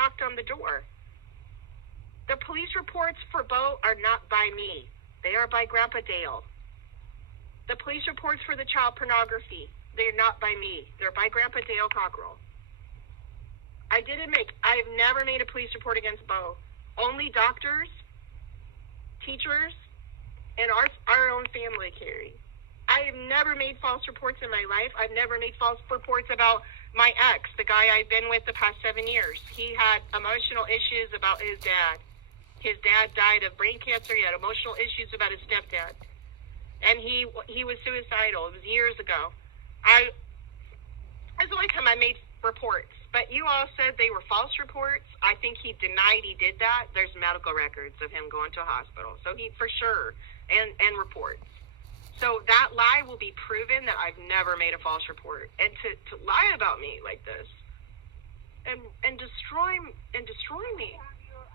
knocked on the door. The police reports for Bo are not by me. They are by Grandpa Dale. The police reports for the child pornography, they're not by me. They're by Grandpa Dale Cockrell. I've never made a police report against Bo. Only doctors, teachers, and our own family, Carrie. I have never made false reports in my life. I've never made false reports about my ex, the guy I've been with the past 7 years. He had emotional issues about his dad. His dad died of brain cancer. He had emotional issues about his stepdad. And he was suicidal. It was years ago. That's the only time I made reports. But you all said they were false reports. I think he denied he did that. There's medical records of him going to a hospital. So he, for sure, and reports. So that lie will be proven that I've never made a false report. And to lie about me like this and destroy me.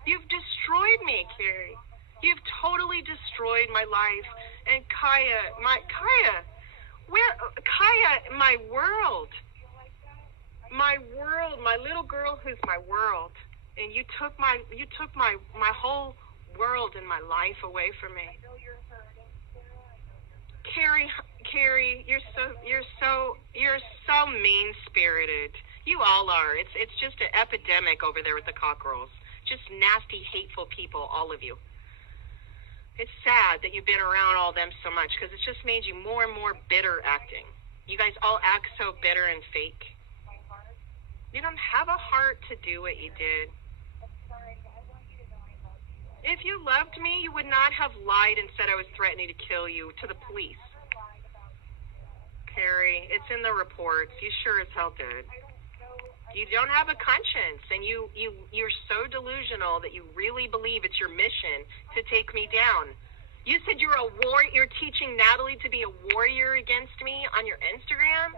You've destroyed me, Carrie. You've totally destroyed my life. And Kaya, my world. My little girl who's my world. And you took my whole world and my life away from me. Carrie, you're so mean-spirited. You all are. It's just an epidemic over there with the Cockrells. Just nasty, hateful people, all of you. It's sad that you've been around all them so much because it's just made you more and more bitter acting. You guys all act so bitter and fake. You don't have a heart to do what you did. If you loved me, you would not have lied and said I was threatening to kill you to the police. Carrie, it's in the reports. You sure as hell did. You don't have a conscience, and you're so delusional that you really believe it's your mission to take me down. You said you're teaching Natalie to be a warrior against me on your Instagram?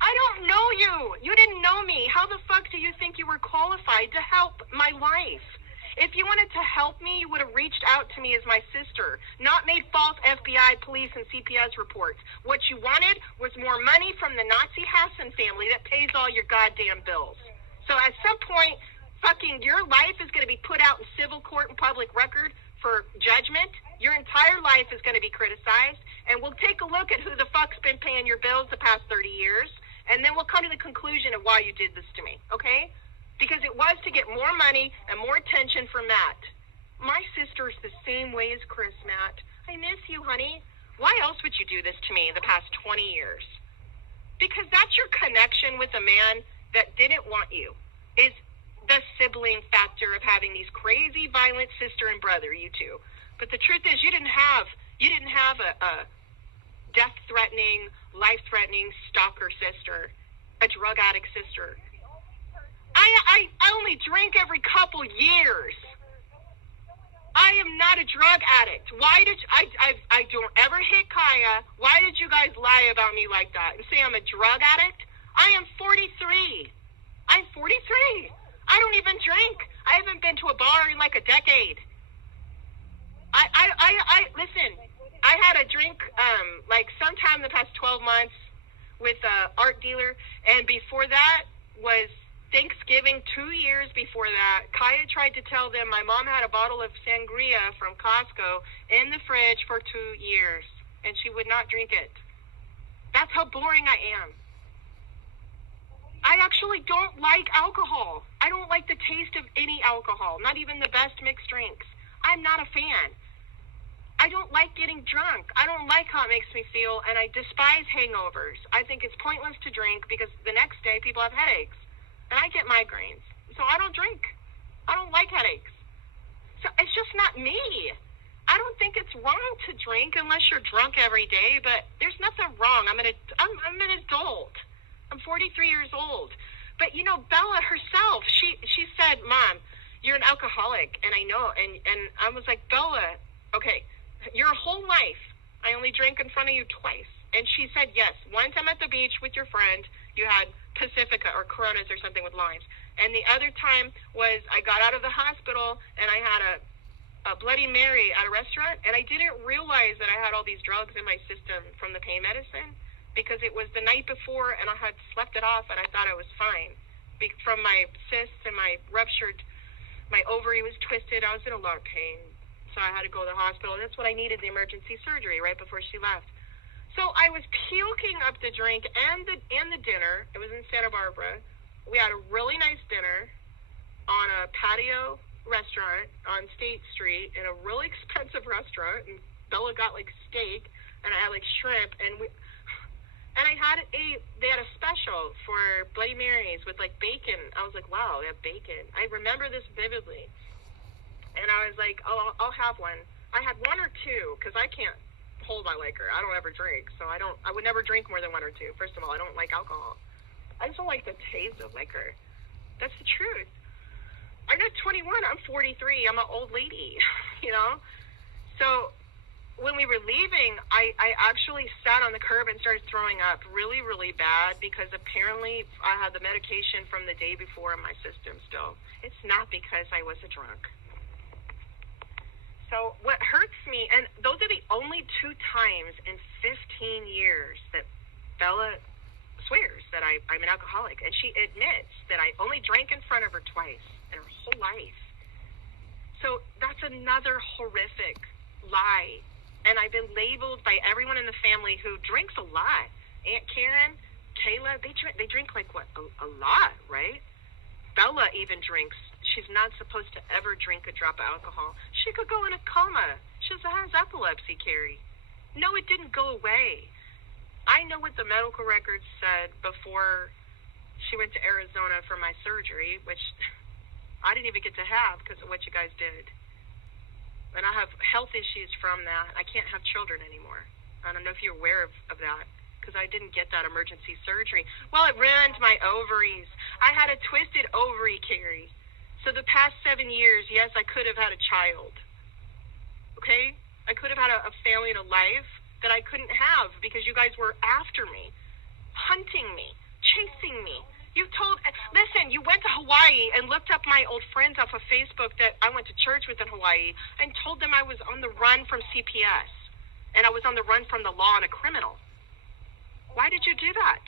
I don't know you. You didn't know me. How the fuck do you think you were qualified to help my life? If you wanted to help me, you would have reached out to me as my sister, not made false FBI, police, and CPS reports. What you wanted was more money from the Nazi Hassan family that pays all your goddamn bills. So at some point, fucking your life is going to be put out in civil court and public record for judgment. Your entire life is going to be criticized, and we'll take a look at who the fuck's been paying your bills the past 30 years, and then we'll come to the conclusion of why you did this to me, okay? Because it was to get more money and more attention from Matt. My sister's the same way as Chris, Matt. I miss you, honey. Why else would you do this to me the past 20 years? Because that's your connection with a man that didn't want you, is the sibling factor of having these crazy, violent sister and brother, you two. But the truth is, you didn't have a death-threatening, life-threatening stalker sister, a drug addict sister. I only drink every couple years. I am not a drug addict. Why did I don't ever hit Kaya? Why did you guys lie about me like that and say I'm a drug addict? I am 43. I'm 43. I don't even drink. I haven't been to a bar in like a decade. I listen. I had a drink like sometime the past 12 months with an art dealer, and before that was Thanksgiving. 2 years before that, Kaya tried to tell them my mom had a bottle of sangria from Costco in the fridge for 2 years, and she would not drink it. That's how boring I am. I actually don't like alcohol. I don't like the taste of any alcohol, not even the best mixed drinks. I'm not a fan. I don't like getting drunk. I don't like how it makes me feel, and I despise hangovers. I think it's pointless to drink because the next day people have headaches. And I get migraines. So I don't drink. I don't like headaches. So it's just not me. I don't think it's wrong to drink unless you're drunk every day, but there's nothing wrong. I'm an adult. I'm 43 years old. But, you know, Bella herself, she said, Mom, you're an alcoholic, and I know. And I was like, Bella, okay, your whole life, I only drank in front of you twice. And she said, yes, one time at the beach with your friend, you had Pacifica or Coronas or something with limes. And the other time was I got out of the hospital and I had a Bloody Mary at a restaurant, and I didn't realize that I had all these drugs in my system from the pain medicine because it was the night before and I had slept it off and I thought I was fine. from my cysts and my ovary was twisted. I was in a lot of pain. So I had to go to the hospital. That's what I needed, the emergency surgery right before she left. So I was puking up the drink and the dinner. It was in Santa Barbara. We had a really nice dinner on a patio restaurant on State Street in a really expensive restaurant. And Bella got like steak, and I had like shrimp, and they had a special for Bloody Marys with like bacon. I was like, wow, they have bacon. I remember this vividly. And I was like, oh, I'll have one. I had one or two because I can't hold my liquor. I don't ever drink, so I would never drink more than one or two. First of all, I don't like alcohol. I just don't like the taste of liquor. That's the truth. I'm not 21. I'm 43. I'm an old lady, you know? So when we were leaving, I actually sat on the curb and started throwing up really, really bad because apparently I had the medication from the day before in my system still. It's not because I was a drunk. So what hurts me, and those are the only 2 times in 15 years that Bella swears that I'm an alcoholic, and she admits that I only drank in front of her twice in her whole life. So that's another horrific lie, and I've been labeled by everyone in the family who drinks a lot. Aunt Karen, Kayla, they drink like what, a lot, right? Bella even drinks. She's not supposed to ever drink a drop of alcohol. She could go in a coma. She has epilepsy, Carrie. No, it didn't go away. I know what the medical records said before she went to Arizona for my surgery, which I didn't even get to have because of what you guys did. And I have health issues from that. I can't have children anymore. I don't know if you're aware of that, because I didn't get that emergency surgery. Well, it ruined my ovaries. I had a twisted ovary, Carrie. So the past 7 years, yes, I could have had a child. Okay? I could have had a family and a life that I couldn't have because you guys were after me, hunting me, chasing me. Listen, you went to Hawaii and looked up my old friends off of Facebook that I went to church with in Hawaii and told them I was on the run from CPS and I was on the run from the law and a criminal. Why did you do that?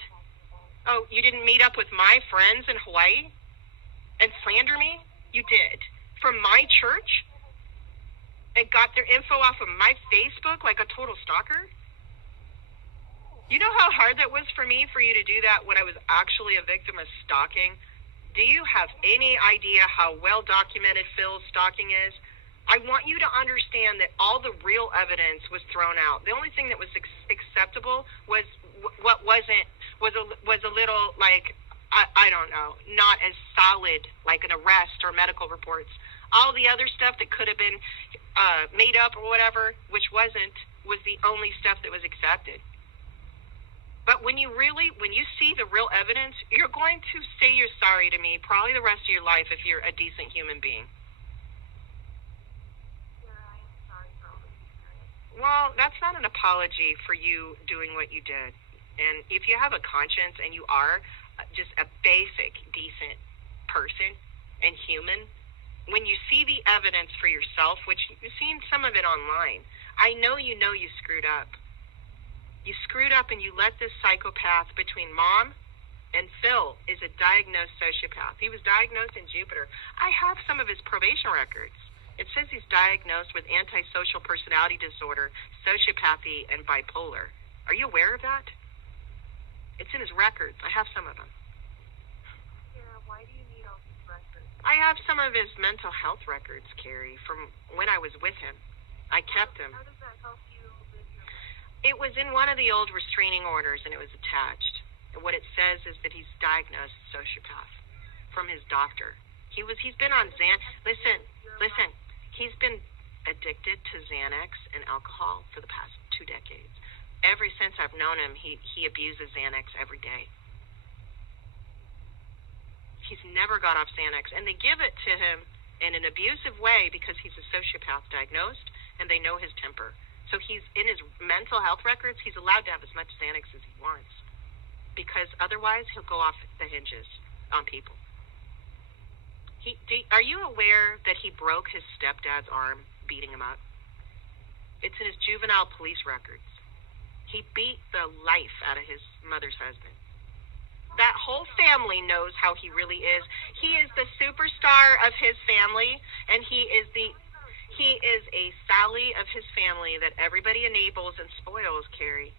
Oh, you didn't meet up with my friends in Hawaii and slander me? You did. From my church? And got their info off of my Facebook like a total stalker? You know how hard that was for me for you to do that when I was actually a victim of stalking? Do you have any idea how well documented Phil's stalking is? I want you to understand that all the real evidence was thrown out. The only thing that was acceptable was what wasn't, was a little like, I don't know, not as solid like an arrest or medical reports. All the other stuff that could have been made up or whatever, which wasn't, was the only stuff that was accepted. But when you see the real evidence, you're going to say you're sorry to me probably the rest of your life if you're a decent human being. Well, that's not an apology for you doing what you did. And if you have a conscience and you are just a basic, decent person and human, when you see the evidence for yourself, which you've seen some of it online, I know you screwed up. You screwed up and you let this psychopath between Mom and Phil is a diagnosed sociopath. He was diagnosed in Jupiter. I have some of his probation records. It says he's diagnosed with antisocial personality disorder, sociopathy, and bipolar. Are you aware of that? It's in his records. I have some of them. Yeah, why do you need all these records? I have some of his mental health records, Carrie, from when I was with him. I kept them. How does that help you live your life? It was in one of the old restraining orders, and it was attached. And what it says is that he's diagnosed sociopath from his doctor. He's been on Listen. He's been addicted to Xanax and alcohol for the past 2 decades. Ever since I've known him, he abuses Xanax every day. He's never got off Xanax, and they give it to him in an abusive way because he's a sociopath diagnosed, and they know his temper. So he's in his mental health records, he's allowed to have as much Xanax as he wants, because otherwise he'll go off the hinges on people. Are you aware that he broke his stepdad's arm beating him up? It's in his juvenile police records. He beat the life out of his mother's husband. That whole family knows how he really is. He is the superstar of his family, and he is a Sally of his family that everybody enables and spoils, Carrie.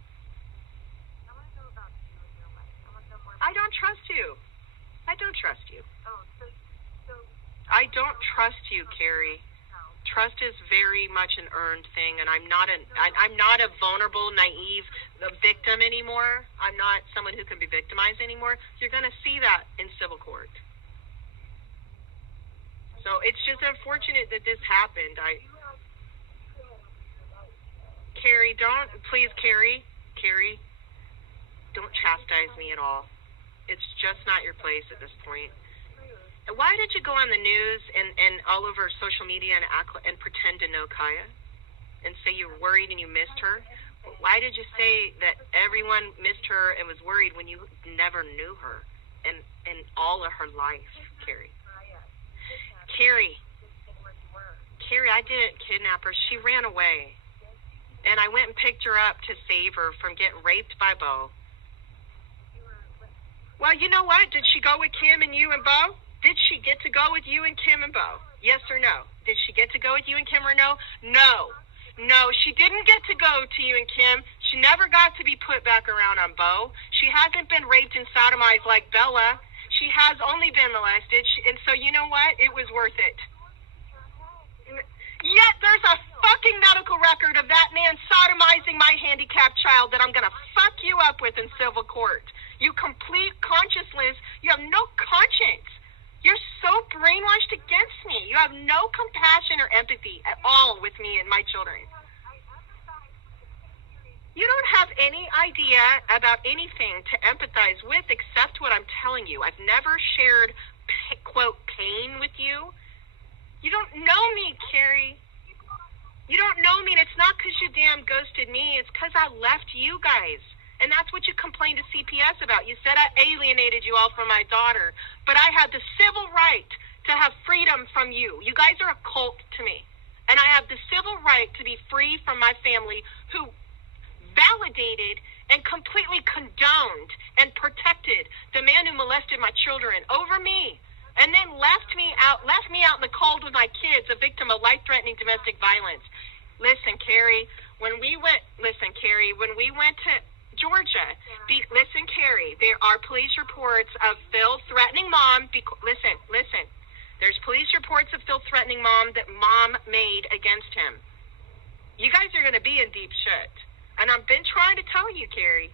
I want to know about you and your life. I want to know more. I don't trust you. I don't trust you. Oh, so. I don't trust you, Carrie. Trust is very much an earned thing, and I'm not a vulnerable, naive victim anymore. I'm not someone who can be victimized anymore. You're going to see that in civil court. So it's just unfortunate that this happened. Carrie, Carrie, don't chastise me at all. It's just not your place at this point. Why did you go on the news and all over social media and pretend to know Kaya and say you were worried and you missed her? Why did you say that everyone missed her and was worried when you never knew her in all of her life, Carrie? Carrie, I didn't kidnap her. She ran away. And I went and picked her up to save her from getting raped by Bo. Well, you know what? Did she go with Kim and you and Bo? Did she get to go with you and Kim and Bo? Yes or no? Did she get to go with you and Kim or no? No. No, she didn't get to go to you and Kim. She never got to be put back around on Bo. She hasn't been raped and sodomized like Bella. She has only been molested. And so you know what? It was worth it. Yet there's a fucking medical record of that man sodomizing my handicapped child that I'm going to fuck you up with in civil court. You complete conscienceless. You have no conscience. You're so brainwashed against me. You have no compassion or empathy at all with me and my children. You don't have any idea about anything to empathize with except what I'm telling you. I've never shared, quote, pain with you. You don't know me, Carrie. You don't know me, and it's not because you damn ghosted me. It's because I left you guys. And that's what you complained to CPS about. You said I alienated you all from my daughter. But I had the civil right to have freedom from you. You guys are a cult to me. And I have the civil right to be free from my family who validated and completely condoned and protected the man who molested my children over me. And then left me out in the cold with my kids, a victim of life-threatening domestic violence. Listen, Carrie, when we went to Georgia, listen, Carrie, there are police reports of Phil threatening Mom. Listen. There's police reports of Phil threatening Mom that Mom made against him. You guys are going to be in deep shit. And I've been trying to tell you, Carrie,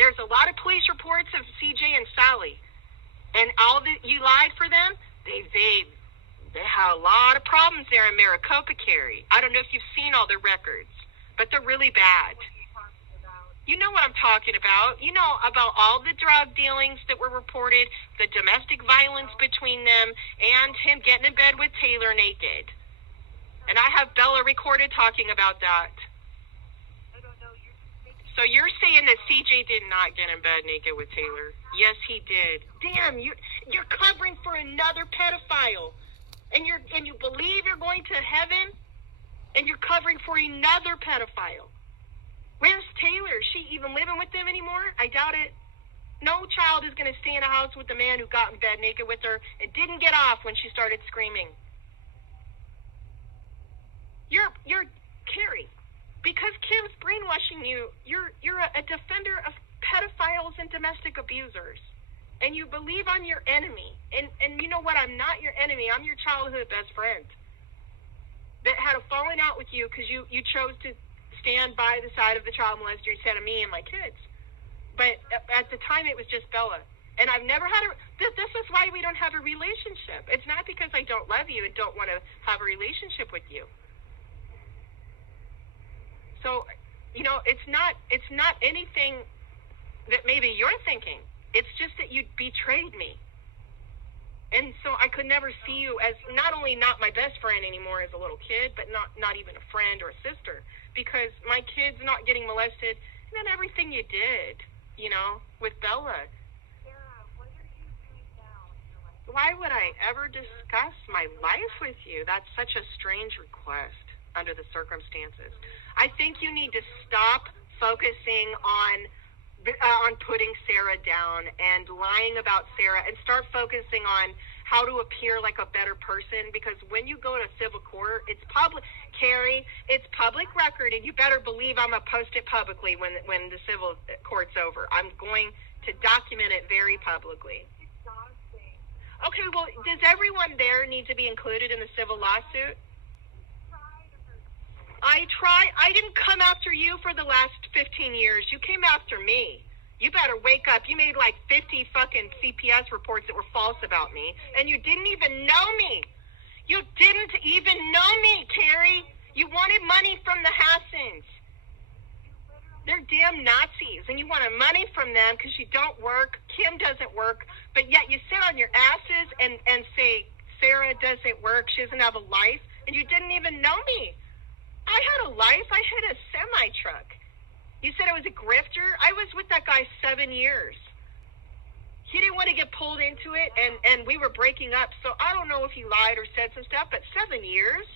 there's a lot of police reports of CJ and Sally. And all that you lied for them, they had a lot of problems there in Maricopa, Carrie. I don't know if you've seen all their records, but they're really bad. You know what I'm talking about. You know about all the drug dealings that were reported, the domestic violence between them, and him getting in bed with Taylor naked. And I have Bella recorded talking about that. So you're saying that CJ did not get in bed naked with Taylor? Yes, he did. Damn, you're covering for another pedophile. And you believe you're going to heaven, and you're covering for another pedophile. Where's Taylor? Is she even living with them anymore? I doubt it. No child is going to stay in a house with the man who got in bed naked with her and didn't get off when she started screaming. You're Carrie. Because Kim's brainwashing you, you're a defender of pedophiles and domestic abusers. And you believe I'm your enemy. And you know what? I'm not your enemy. I'm your childhood best friend that had a falling out with you because you chose to stand by the side of the child molester instead of me and my kids. But at the time, it was just Bella. And I've never had this is why we don't have a relationship. It's not because I don't love you and don't want to have a relationship with you. So, you know, it's not anything that maybe you're thinking. It's just that you betrayed me. And so I could never see you as not only not my best friend anymore as a little kid, but not even a friend or a sister. Because my kid's not getting molested, and then everything you did, you know, with Bella. Sarah, what are you doing now? Why would I ever discuss my life with you? That's such a strange request under the circumstances. I think you need to stop focusing on on putting Sarah down and lying about Sarah, and start focusing on how to appear like a better person, because when you go to civil court, it's public, Carrie, it's public record, and you better believe I'm going to post it publicly when the civil court's over. I'm going to document it very publicly. Okay, well, does everyone there need to be included in the civil lawsuit? I didn't come after you for the last 15 years. You came after me. You better wake up. You made like 50 fucking CPS reports that were false about me, and you didn't even know me. You didn't even know me, Carrie. You wanted money from the Hassans. They're damn Nazis, and you wanted money from them because you don't work. Kim doesn't work, but yet you sit on your asses and say Sarah doesn't work. She doesn't have a life, and you didn't even know me. I had a life. I had a semi-truck. You said I was a grifter. I was with that guy 7 years. He didn't want to get pulled into it, and we were breaking up, so I don't know if he lied or said some stuff, but 7 years?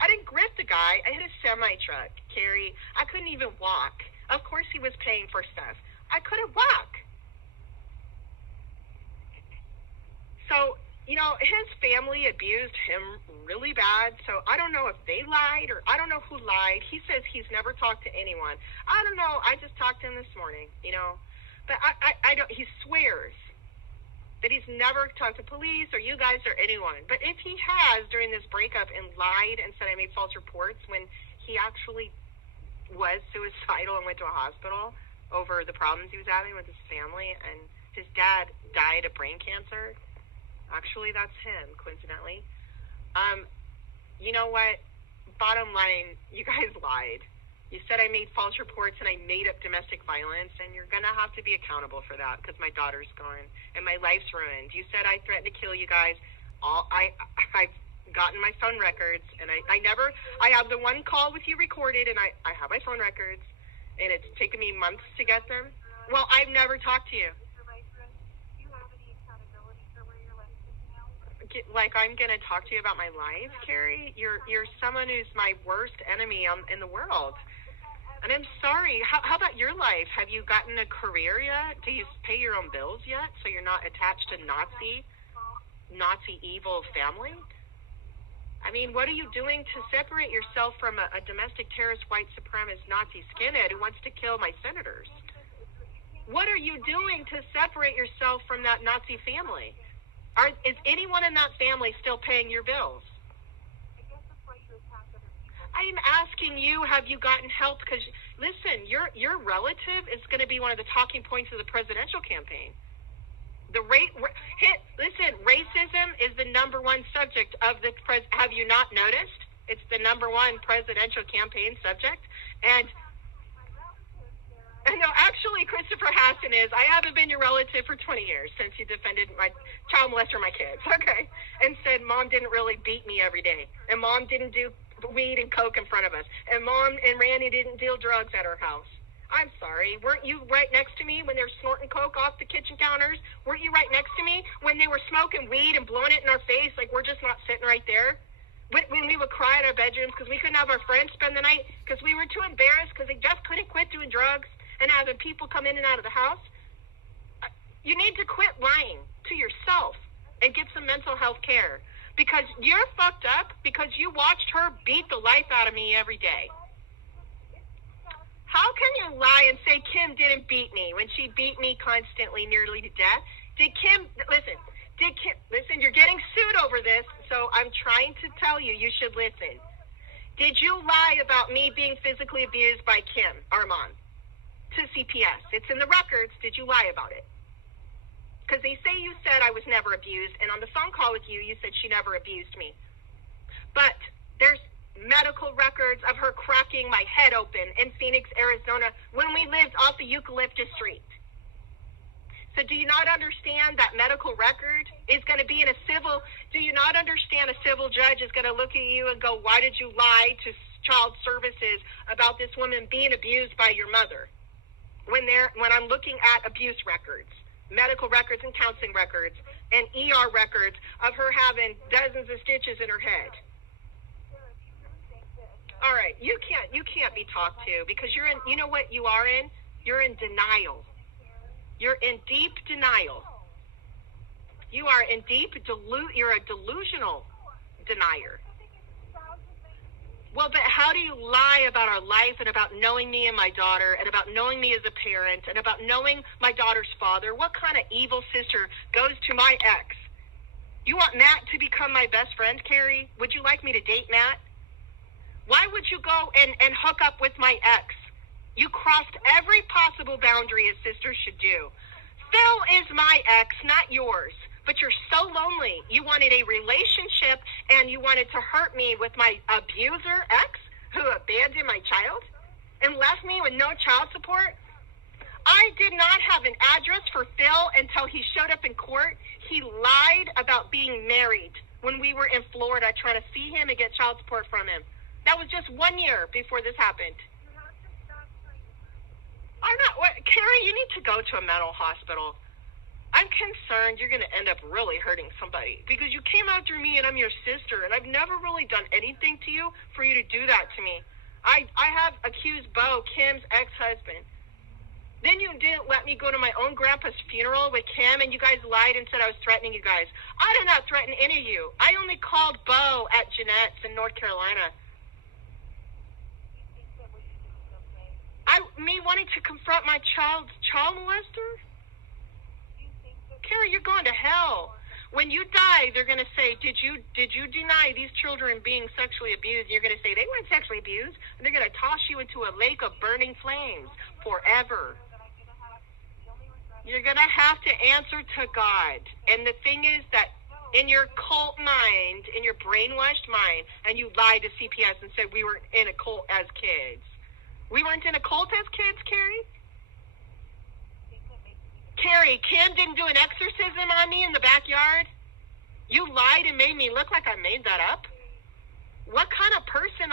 I didn't grift the guy. I had a semi-truck, Carrie. I couldn't even walk. Of course he was paying for stuff. I couldn't walk. So, you know, his family abused him really bad, so I don't know if they lied or I don't know who lied. He says he's never talked to anyone. I don't know. I just talked to him this morning, you know. But I don't, he swears that he's never talked to police or you guys or anyone. But if he has during this breakup and lied and said I made false reports when he actually was suicidal and went to a hospital over the problems he was having with his family, and his dad died of brain cancer. Actually, that's him, coincidentally. You know what? Bottom line, you guys lied. You said I made false reports and I made up domestic violence, and you're going to have to be accountable for that because my daughter's gone and my life's ruined. You said I threatened to kill you guys. I've gotten my phone records, and I have the one call with you recorded, and I have my phone records, and it's taken me months to get them. Well, I've never talked to you. Like I'm going to talk to you about my life, Carrie? You're someone who's my worst enemy in the world. And I'm sorry. How about your life? Have you gotten a career yet? Do you pay your own bills yet so you're not attached to Nazi evil family? I mean, what are you doing to separate yourself from a domestic terrorist white supremacist Nazi skinhead who wants to kill my senators? What are you doing to separate yourself from that Nazi family? Is anyone in that family still paying your bills? I'm asking you, have you gotten help? Because, listen, your relative is going to be one of the talking points of the presidential campaign. Listen, racism is the number one subject of the have you not noticed? It's the number one presidential campaign subject. And no, actually, Christopher Hassan is. I haven't been your relative for 20 years since you defended my child molester my kids. Okay. And said Mom didn't really beat me every day. And Mom didn't do weed and coke in front of us. And Mom and Randy didn't deal drugs at our house. I'm sorry. Weren't you right next to me when they were snorting coke off the kitchen counters? Weren't you right next to me when they were smoking weed and blowing it in our face like we're just not sitting right there? When we would cry in our bedrooms because we couldn't have our friends spend the night because we were too embarrassed because they just couldn't quit doing drugs and having people come in and out of the house. You need to quit lying to yourself and get some mental health care because you're fucked up because you watched her beat the life out of me every day. How can you lie and say Kim didn't beat me when she beat me constantly, nearly to death? Listen, you're getting sued over this, so I'm trying to tell you, you should listen. Did you lie about me being physically abused by Kim, our mom, to CPS? It's in the records. Did you lie about it? Because they say you said I was never abused, and on the phone call with you, you said she never abused me. But there's medical records of her cracking my head open in Phoenix, Arizona, when we lived off the Eucalyptus Street. So do you not understand that medical record is going to be in a civil? Do you not understand a civil judge is going to look at you and go, why did you lie to child services about this woman being abused by your mother? When I'm looking at abuse records, medical records and counseling records, and ER records of her having dozens of stitches in her head. All right, you can't be talked to because you're in, you know what you are in? You're in denial. You're in deep denial. You are in deep you're a delusional denier. Well, but how do you lie about our life and about knowing me and my daughter and about knowing me as a parent and about knowing my daughter's father? What kind of evil sister goes to my ex? You want Matt to become my best friend, Carrie? Would you like me to date Matt? Why would you go and hook up with my ex? You crossed every possible boundary a sister should do. Phil is my ex, not yours. But you're so lonely. You wanted a relationship and you wanted to hurt me with my abuser ex who abandoned my child and left me with no child support. I did not have an address for Phil until he showed up in court. He lied about being married when we were in Florida trying to see him and get child support from him. That was just 1 year before this happened. Carrie, you need to go to a mental hospital. I'm concerned you're going to end up really hurting somebody because you came after me and I'm your sister and I've never really done anything to you for you to do that to me. I have accused Bo, Kim's ex-husband. Then you didn't let me go to my own grandpa's funeral with Kim and you guys lied and said I was threatening you guys. I did not threaten any of you. I only called Bo at Jeanette's in North Carolina. Me wanting to confront my child molester? Carrie, you're going to hell. When you die, they're going to say, did you deny these children being sexually abused? You're going to say, they weren't sexually abused. And they're going to toss you into a lake of burning flames forever. You're going to have to answer to God. And the thing is that in your cult mind, in your brainwashed mind, and you lied to CPS and said we were in a cult as kids. We weren't in a cult as kids, Carrie? Carrie, Kim didn't do an exorcism on me in the backyard? You lied and made me look like I made that up? What kind of person